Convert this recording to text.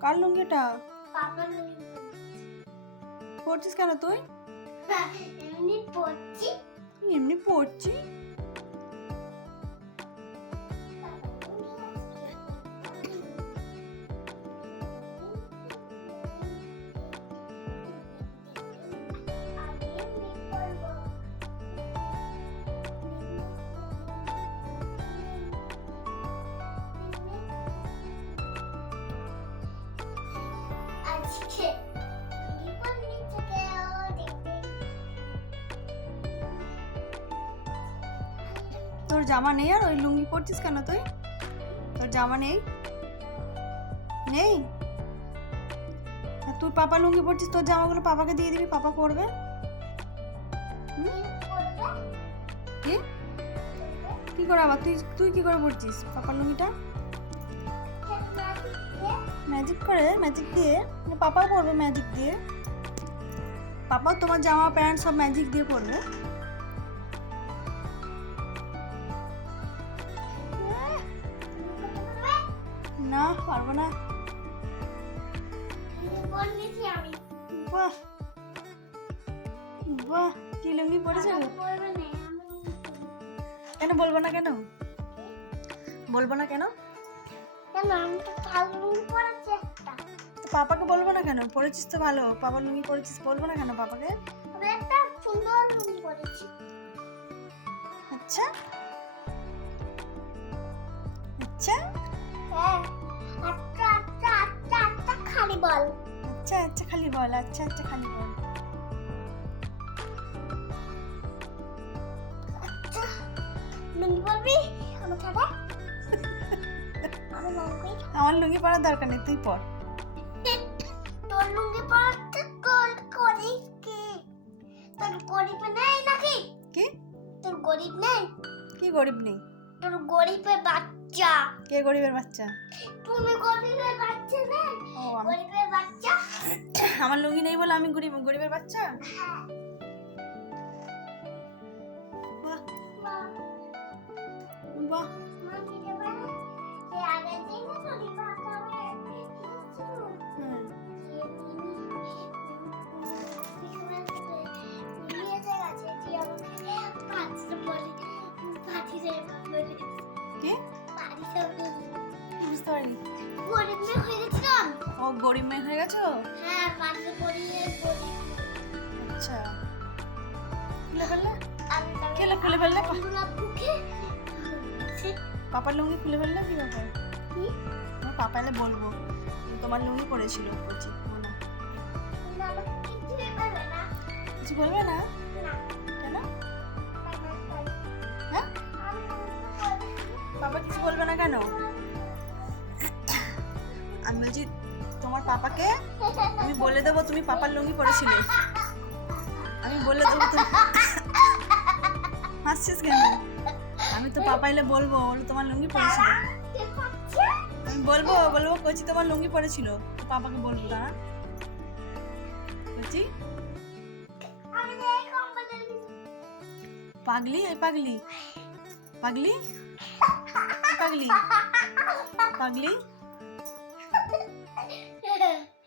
কার লুঙ্গিটা? পড়ছিস কেন তুই? এমনি পড়ছি এমনি পরছি আজকে লুঙ্গি পরবি তোকে ও দেখতে তোর জামা নেই আর ওই লুঙ্গি পরছিস কেন তুই? তোর জামা নেই? নেই? তুই পাপা লুঙ্গি পরছিস, তোর জামাগুলো পাপাকে দিয়ে দিবি, পাপা পরবে? কি করে আবার? তুই তুই কি করে পরছিস পাপার লুঙ্গিটা? ম্যাজিক করে ম্যাজিক দিয়ে মানে পাপাও পরবে ম্যাজিক দিয়ে। পাপাও তোমার জামা প্যান্ট সব ম্যাজিক দিয়ে পরবে। না পারব না। বাহ। বাহ কি লুঙ্গি পরেছে? কেন বলব না কেন? বলব না কেন? পাপাকে বলব না কেন? পড়েছিস তো ভালো। পাপার লুঙ্গি পরেছিস বলব না কেন পাপাকে? আচ্ছা। আচ্ছা। খালি বল। আচ্ছা আচ্ছা খালি বল আচ্ছা আচ্ছা খালি বল। লুঙ্গি বলবি আমার সাথে? আমি লুঙ্গি আমার লুঙ্গি পরার দরকার নেই তুই পর। তোর লুঙ্গি পরতে কোল করিস কি? তোর গরিব নেই নাকি? কি? তোর গরিব নেই? কি গরিব নেই? তোর গরিবের বাচ্চা। কে গরিবের বাচ্চা? তুমি গরিবের বাচ্চা আমি গরিবের বাচ্চা? আমার লুঙ্গি নেই বলে আমি গরিব গরিবের বাচ্চা? হ্যাঁ। বুঝতে পারিনি ও গরিব মেয়ে হয়ে গেছো? আচ্ছা। খুলে ফেললে? কেলে খুলে ফেললে? পাপার লুঙ্গি খুলে ফেললে কি ব্যাপার? আমার পাপা এলে বলব তোমার লুঙ্গি পরেছিল বলছি কিছু বলবে না। বলছি তোমার পাপাকে আমি বলে দেবো তুমি পাপার লুঙ্গি পরেছিলে। আমি বলে দেবো হাসছিস কেন? আমি তো পাপা এলে বলব বলো তোমার লুঙ্গি পরেছিল। আমি বলব বলব কচি তোমার লুঙ্গি পরেছিল। পাপাকে বলব না কচি পাগলি এই পাগলি। পাগলি? পাগলি? পাগলি? なるほど。